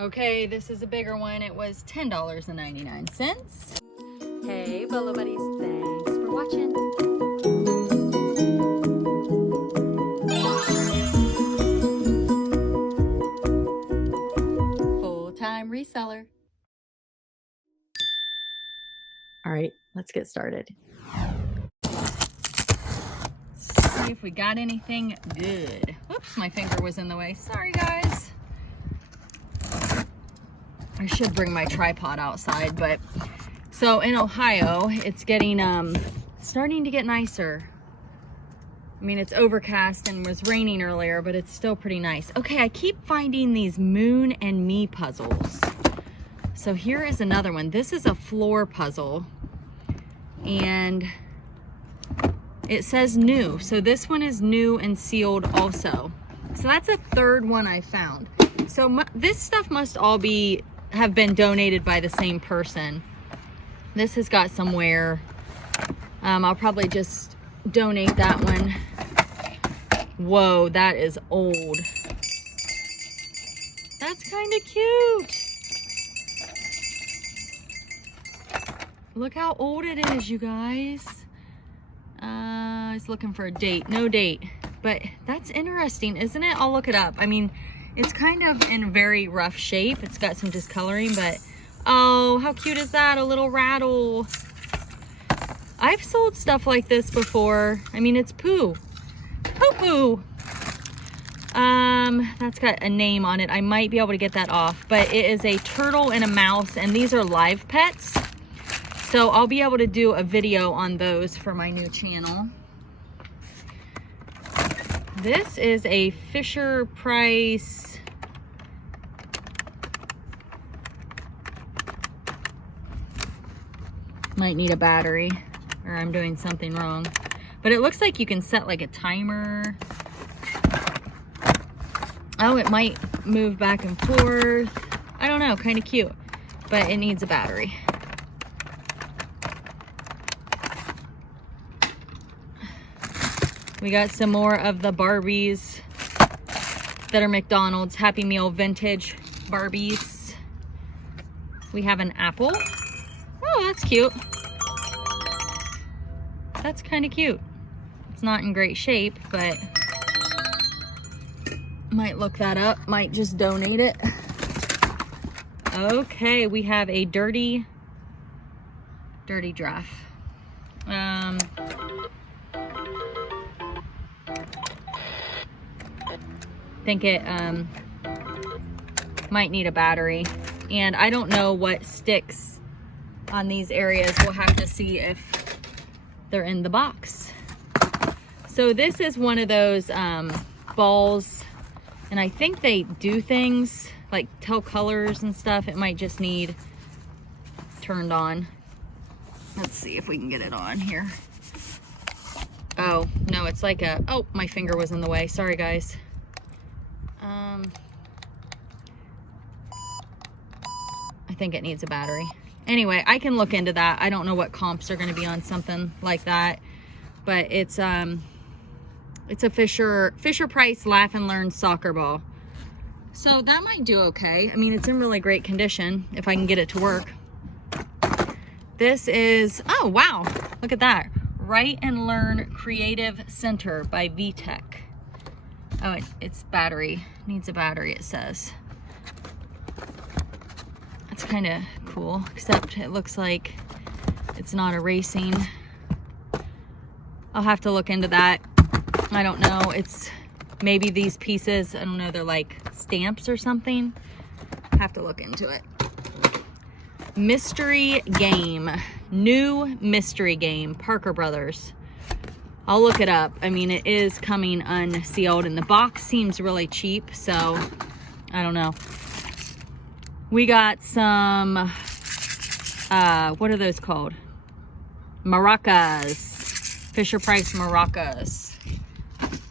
Okay, this is a bigger one. It was $10.99. Hey, Bolo buddies, thanks for watching. Full-time reseller. All right, let's get started. See if we got anything good. Whoops, my finger was in the way. Sorry, guys. I should bring my tripod outside, but so in Ohio, it's getting starting to get nicer. I mean, it's overcast and was raining earlier, but it's still pretty nice. Okay, I keep finding these Moon and Me puzzles. So here is another one. This is a floor puzzle, and it says new. So this one is new and sealed also. So that's a third one I found. So this stuff must all have been donated by the same person. This has got some wear. I'll probably just donate that one. Whoa, that is old. That's kind of cute. Look how old it is, you guys. I was looking for a date. No date. But that's interesting, isn't it? I'll look it up. I mean, it's kind of in very rough shape. It's got some discoloring, but oh, how cute is that? A little rattle. I've sold stuff like this before. I mean, it's poo. Poo-poo. That's got a name on it. I might be able to get that off, but it is a turtle and a mouse, and these are live pets. So I'll be able to do a video on those for my new channel. This is a Fisher Price might need a battery, or I'm doing something wrong. But it looks like you can set like a timer. Oh, it might move back and forth. I don't know, kind of cute, but it needs a battery. We got some more of the Barbies that are McDonald's Happy Meal vintage Barbies. We have an apple. Oh, that's cute. That's kind of cute. It's not in great shape, but might look that up. Might just donate it. Okay, we have a dirty giraffe. Think it might need a battery, and I don't know what sticks on these areas. We'll have to see if they're in the box. So this is one of those balls, and I think they do things like tell colors and stuff. It might just need turned on. Let's see if we can get it on here. Oh no, it's like a, oh, my finger was in the way, sorry guys. I think it needs a battery. Anyway, I can look into that. I don't know what comps are going to be on something like that, but it's a Fisher Price Laugh and Learn soccer ball. So that might do okay. I mean, it's in really great condition if I can get it to work. This is, oh wow, look at that. Write and Learn Creative Center by VTech. Oh, it's battery. Needs a battery, it says. It's kind of cool, except it looks like it's not erasing. I'll have to look into that. I don't know. It's maybe these pieces, I don't know, they're like stamps or something. Have to look into it. Mystery game. New mystery game. Parker Brothers. I'll look it up. I mean, it is coming unsealed, and the box seems really cheap, so I don't know. We got some, what are those called? Maracas. Fisher Price maracas.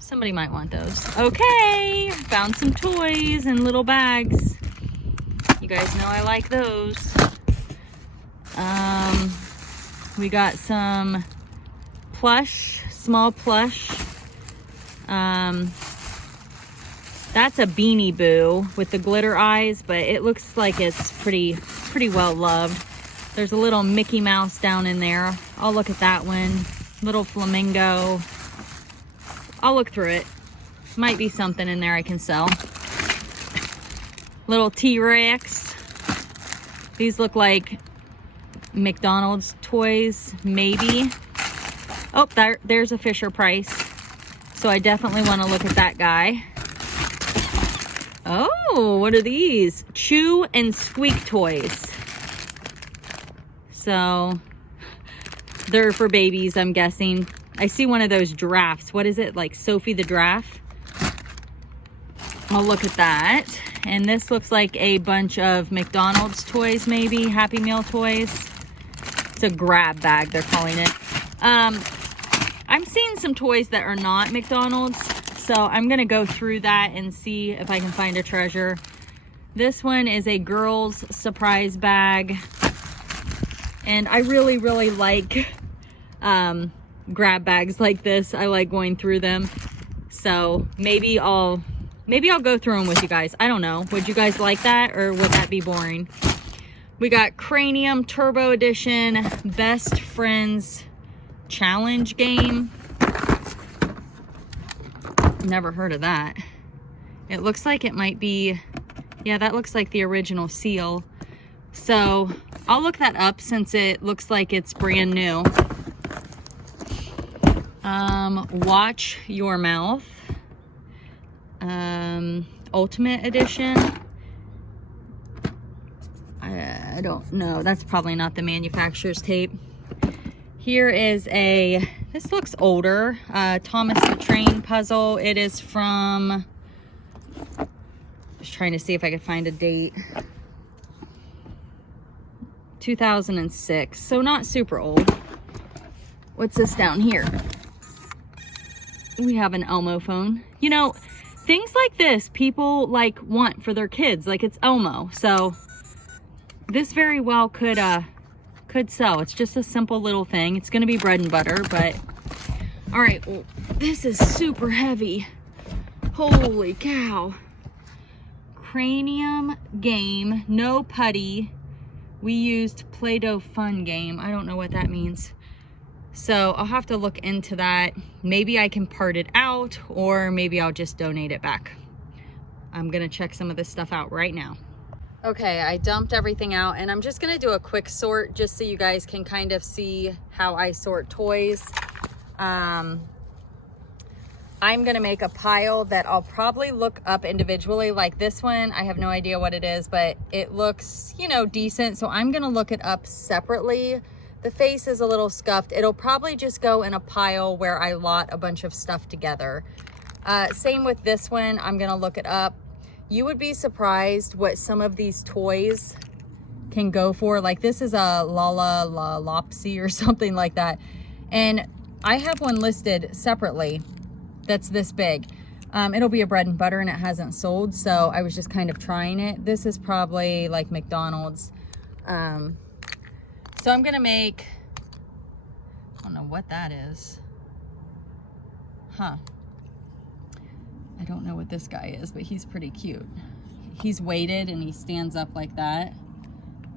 Somebody might want those. Okay, found some toys in little bags. You guys know I like those. We got some plush, small plush That's a Beanie Boo with the glitter eyes, but it looks like it's pretty well loved. There's a little Mickey Mouse down in there. I'll look at that one. Little flamingo. I'll look through it. Might be something in there I can sell. Little T-Rex. These look like McDonald's toys, maybe. Oh, there's a Fisher Price. So I definitely want to look at that guy. Oh, what are these? Chew and Squeak toys. So they're for babies, I'm guessing. I see one of those giraffes. What is it? Like Sophie the Giraffe? I'll look at that. And this looks like a bunch of McDonald's toys, maybe. Happy Meal toys. It's a grab bag, they're calling it. I'm seeing some toys that are not McDonald's. So I'm going to go through that and see if I can find a treasure. This one is a girl's surprise bag. And I really like grab bags like this. I like going through them. So maybe I'll go through them with you guys. I don't know. Would you guys like that, or would that be boring? We got Cranium Turbo Edition Best Friends Challenge game. Never heard of that. It looks like it might be, yeah, that looks like the original seal. So I'll look that up since it looks like it's brand new. Watch Your Mouth. Ultimate Edition. I don't know. That's probably not the manufacturer's tape. Here is a, this looks older, Thomas the Train puzzle. It is from, just trying to see if I could find a date. 2006, so not super old. What's this down here? We have an Elmo phone. You know, things like this people like want for their kids, like it's Elmo. So this very well could sell. It's just a simple little thing. It's gonna be bread and butter, but all right, well, this is super heavy. Holy cow. Cranium game, no putty. We used Play-Doh fun game. I don't know what that means. So I'll have to look into that. Maybe I can part it out, or maybe I'll just donate it back. I'm gonna check some of this stuff out right now. Okay, I dumped everything out, and I'm just gonna do a quick sort just so you guys can kind of see how I sort toys. I'm gonna make a pile that I'll probably look up individually. Like this one, I have no idea what it is, but it looks, you know, decent. So I'm gonna look it up separately. The face is a little scuffed. It'll probably just go in a pile where I lot a bunch of stuff together. Same with this one, I'm gonna look it up. You would be surprised what some of these toys can go for. Like this is a Lala La Lopsy or something like that. And I have one listed separately that's this big. It'll be a bread and butter, and it hasn't sold, so I was just kind of trying it. This is probably like McDonald's. So I'm gonna make, I don't know what that is. Huh. I don't know what this guy is, but he's pretty cute. He's weighted and he stands up like that.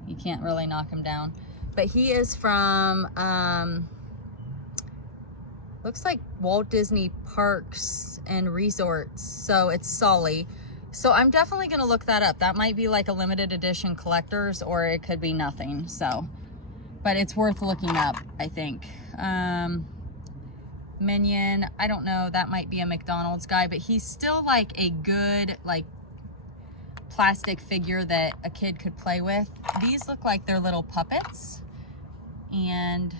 You can't really knock him down. But he is from, looks like Walt Disney Parks and Resorts. So it's Sully. So I'm definitely gonna look that up. That might be like a limited edition collector's, or it could be nothing. So, but it's worth looking up, I think. Minion, I don't know, that might be a McDonald's guy, but he's still like a good like plastic figure that a kid could play with. These look like they're little puppets. And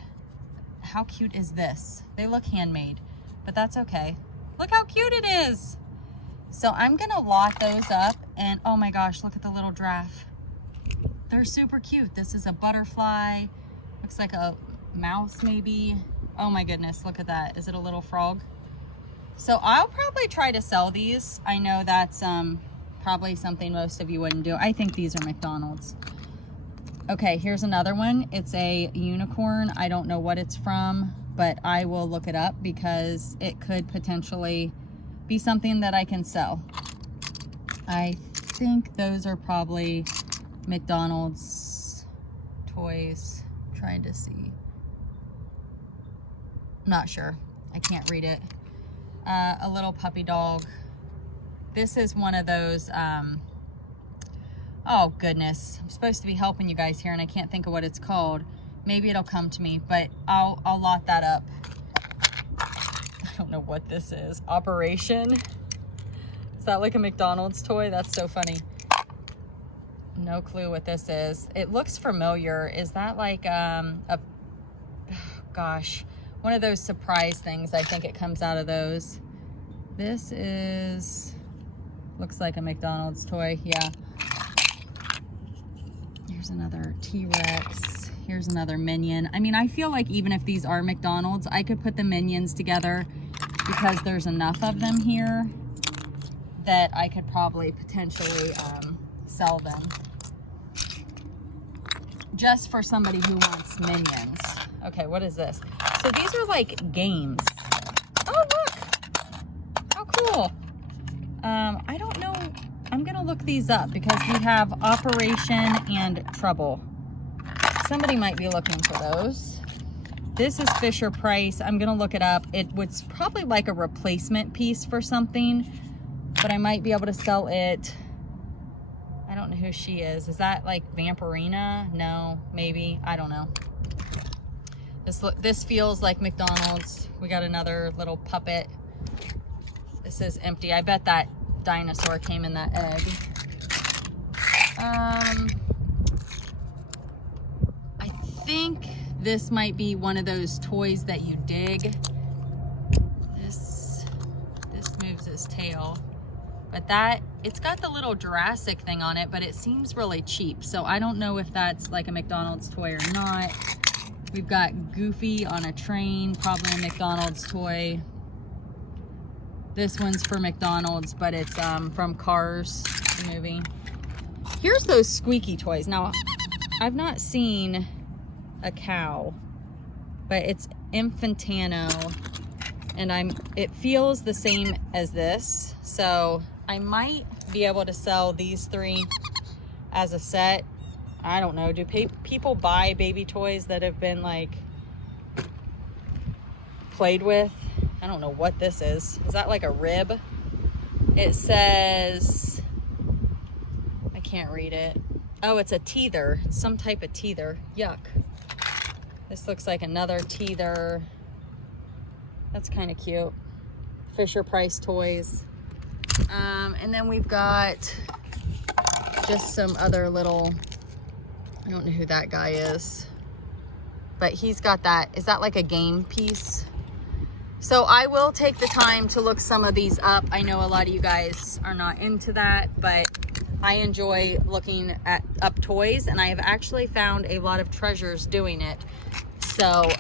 how cute is this? They look handmade, but that's okay. Look how cute it is. So I'm gonna lot those up, and oh my gosh, look at the little giraffe. They're super cute. This is a butterfly. Looks like a mouse maybe. Oh my goodness, look at that. Is it a little frog? So I'll probably try to sell these. I know that's probably something most of you wouldn't do. I think these are McDonald's. Okay, here's another one. It's a unicorn. I don't know what it's from, but I will look it up because it could potentially be something that I can sell. I think those are probably McDonald's toys. I'm trying to see. I'm not sure. I can't read it. A little puppy dog. This is one of those, oh goodness. I'm supposed to be helping you guys here and I can't think of what it's called. Maybe it'll come to me, but I'll lot that up. I don't know what this is. Operation? Is that like a McDonald's toy? That's so funny. No clue what this is. It looks familiar. Is that like gosh, one of those surprise things? I think it comes out of those. This is, looks like a McDonald's toy. Yeah. Here's another T-Rex. Here's another Minion. I mean, I feel like even if these are McDonald's, I could put the Minions together because there's enough of them here that I could probably potentially sell them. Just for somebody who wants Minions. Okay, what is this? So these are like games. Oh, look! How cool. I don't know. I'm gonna look these up because we have Operation and Trouble. Somebody might be looking for those. This is Fisher Price. I'm gonna look it up. It was probably like a replacement piece for something, but I might be able to sell it. I don't know who she is. Is that like Vampirina? No, maybe. I don't know. This feels like McDonald's. We got another little puppet. This is empty. I bet that dinosaur came in that egg. I think this might be one of those toys that you dig. This moves his tail. But that, it's got the little Jurassic thing on it, but it seems really cheap. So I don't know if that's like a McDonald's toy or not. We've got Goofy on a train, probably a McDonald's toy. This one's for McDonald's, but it's from Cars, the movie. Here's those squeaky toys. Now, I've not seen a cow, but it's Infantano, and it feels the same as this. So I might be able to sell these three as a set. I don't know. Do people buy baby toys that have been like played with? I don't know what this is. Is that like a rib? It says, I can't read it. Oh, it's a teether. It's some type of teether. Yuck. This looks like another teether. That's kind of cute. Fisher Price toys. And then we've got just some other little, I don't know who that guy is, but he's got that. Is that like a game piece? So I will take the time to look some of these up. I know a lot of you guys are not into that, but I enjoy looking up toys, and I have actually found a lot of treasures doing it. So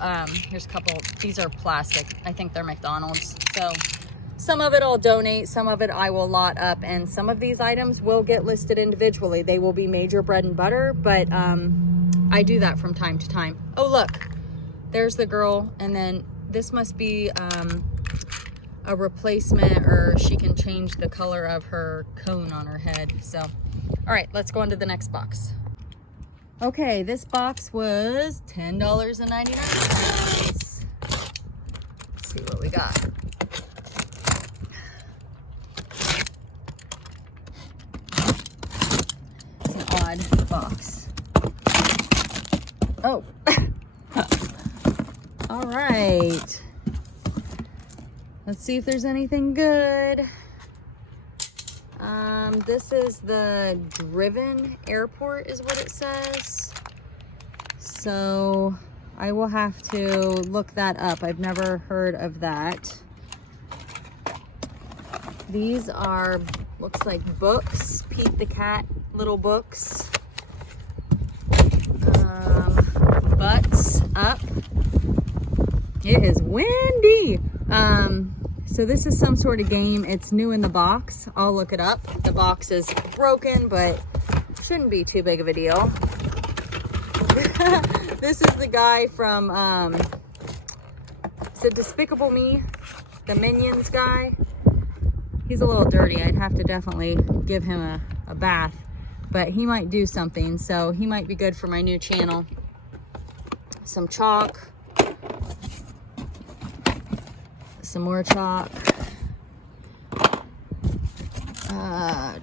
here's a couple. These are plastic. I think they're McDonald's. So some of it I'll donate, some of it I will lot up, and some of these items will get listed individually. They will be major bread and butter, but I do that from time to time. Oh, look, there's the girl, and then this must be a replacement, or she can change the color of her cone on her head. So, all right, let's go on to the next box. Okay, this box was $10.99. Let's see what we got. It's an odd box. Oh. All right. Let's see if there's anything good. This is the Driven Airport is what it says. So I will have to look that up. I've never heard of that. These are, looks like books, Pete the Cat little books. Butts Up. It is windy. So this is some sort of game. It's new in the box. I'll look it up. The box is broken, but shouldn't be too big of a deal. This is the guy from, is it Despicable Me? The Minions guy. He's a little dirty. I'd have to definitely give him a bath, but he might do something, so he might be good for my new channel. Some chalk, some more chalk,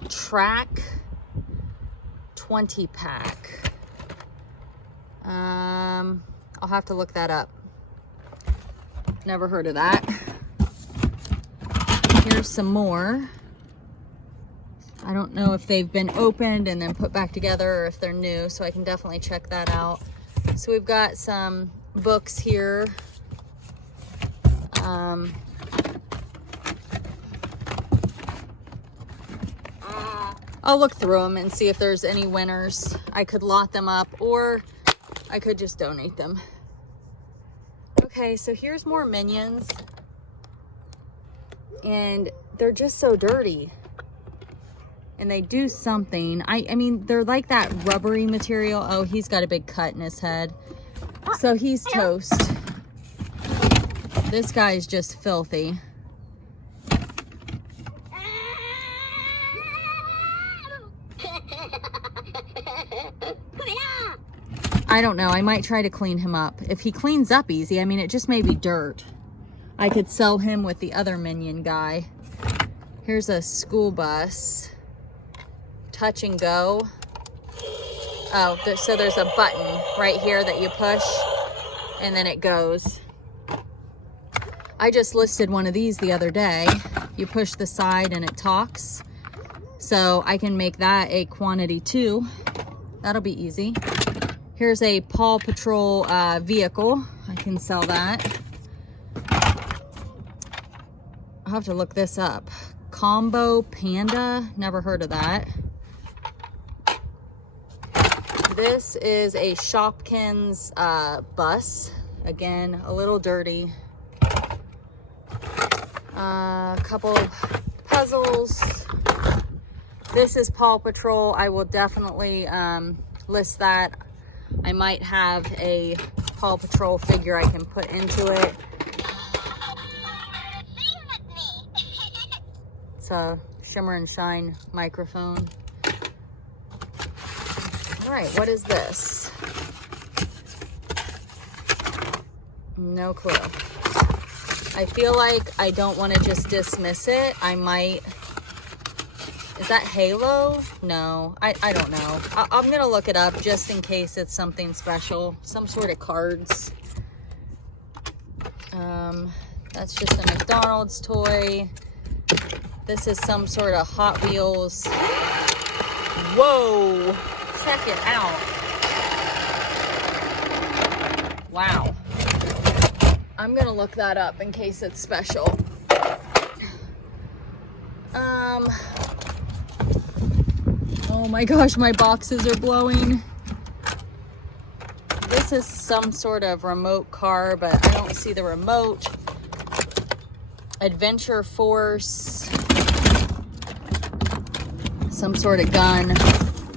track 20 pack. I'll have to look that up. Never heard of that. Here's some more. I don't know if they've been opened and then put back together or if they're new, so I can definitely check that out. So we've got some books here. I'll look through them and see if there's any winners. I could lot them up or I could just donate them. Okay, so here's more Minions. And they're just so dirty. And they do something. I mean, they're like that rubbery material. Oh, he's got a big cut in his head. So he's toast. This guy's just filthy. I don't know. I might try to clean him up. If he cleans up easy, I mean, it just may be dirt. I could sell him with the other Minion guy. Here's a school bus. Touch and go. Oh, so there's a button right here that you push and then it goes. I just listed one of these the other day. You push the side and it talks. So I can make that a quantity 2. That'll be easy. Here's a Paw Patrol vehicle. I can sell that. I'll have to look this up. Combo Panda, never heard of that. This is a Shopkins bus. Again, a little dirty. A couple of puzzles. This is Paw Patrol. I will definitely list that. I might have a Paw Patrol figure I can put into it. It's a Shimmer and Shine microphone. All right, what is this? No clue. I feel like I don't want to just dismiss it. I might. Is that Halo? No, I don't know. I'm gonna look it up just in case it's something special. Some sort of cards. That's just a McDonald's toy. This is some sort of Hot Wheels. Whoa! Check it out. Wow. I'm gonna look that up in case it's special. Oh my gosh, my boxes are blowing. This is some sort of remote car, but I don't see the remote. Adventure Force. Some sort of gun.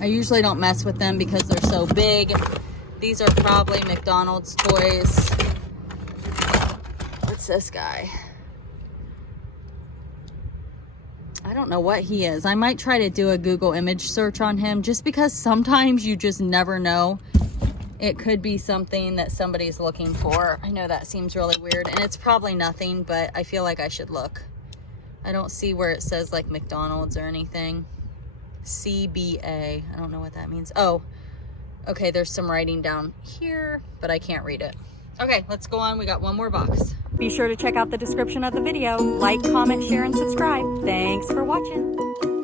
I usually don't mess with them because they're so big. These are probably McDonald's toys. What's this guy? I don't know what he is. I might try to do a Google image search on him just because sometimes you just never know. It could be something that somebody's looking for. I know that seems really weird and it's probably nothing, but I feel like I should look. I don't see where it says like McDonald's or anything. CBA. I don't know what that means. Oh, okay. There's some writing down here, but I can't read it. Okay, let's go on. We got one more box. Be sure to check out the description of the video. Like, comment, share, and subscribe. Thanks for watching.